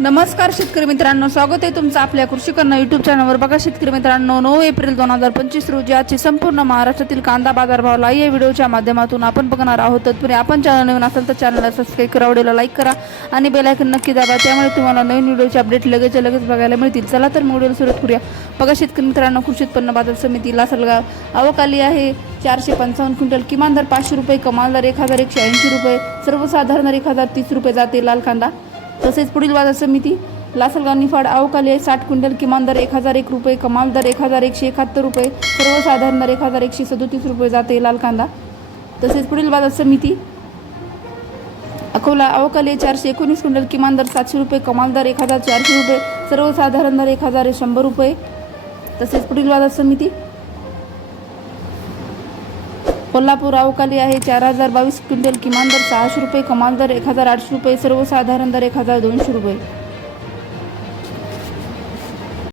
नमस्कार शेतकरी मित्रांनो स्वागत आहे तुमचं आपल्या कृषी कन्या युट्यूब चॅनलवर बघा शेतकरी मित्रांनो नऊ एप्रिल दोन हजार पंचवीस रोजी आजची संपूर्ण महाराष्ट्रातील कांदा बाजारभावला या व्हिडिओच्या माध्यमातून आपण बघणार आहोत. तत्पूर्वी आपण चॅनल नवीन असेल तर चॅनलला सबस्क्राईब करा व्हिडिओला लाईक करा आणि बेलायकन नक्की दाबा. त्यामुळे तुम्हाला नवीन व्हिडिओचे अपडेट लगेच लगेच बघायला मिळतील. चला तर मग व्हिडिओला सुरुवात करूया. बघा शेतकरी मित्रांनो कृषी उत्पन्न बाजार समितीला सलगा आवक आली आहे. चारशे पंचावन्न क्विंटल किमान दर पाचशे रुपये कमाल दर एक हजार एकशे ऐंशी रुपये सर्वसाधारण दर एक हजार तीस रुपये जाते लाल कांदा. तसेच पुढील बाजार समिती लासलगाव निफाड अवकाले आहे साठ क्विंटल किमान दर एक हजार एक रुपये कमाल दर एक हजार एकशे एकाहत्तर रुपये सर्वसाधारण दर एक हजार एकशे सदोतीस रुपये जाते लाल कांदा. तसेच पुढील बाजार समिती अकोला अवकाली आहे चारशे एकोणीस क्विंटल किमान दर सातशे रुपये कमाल दर एक हजार चारशे रुपये सर्वसाधारण दर एक हजार शंभर रुपये. तसेच पुढील बाजार समिती कोल्हापूर अवकाली आहे. चार हजार बावीस क्विंटल किमान दर सहाशे रुपये कमाल दर एक हजार आठशे रुपये सर्वसाधारण दर एक हजार दोनशे रुपये.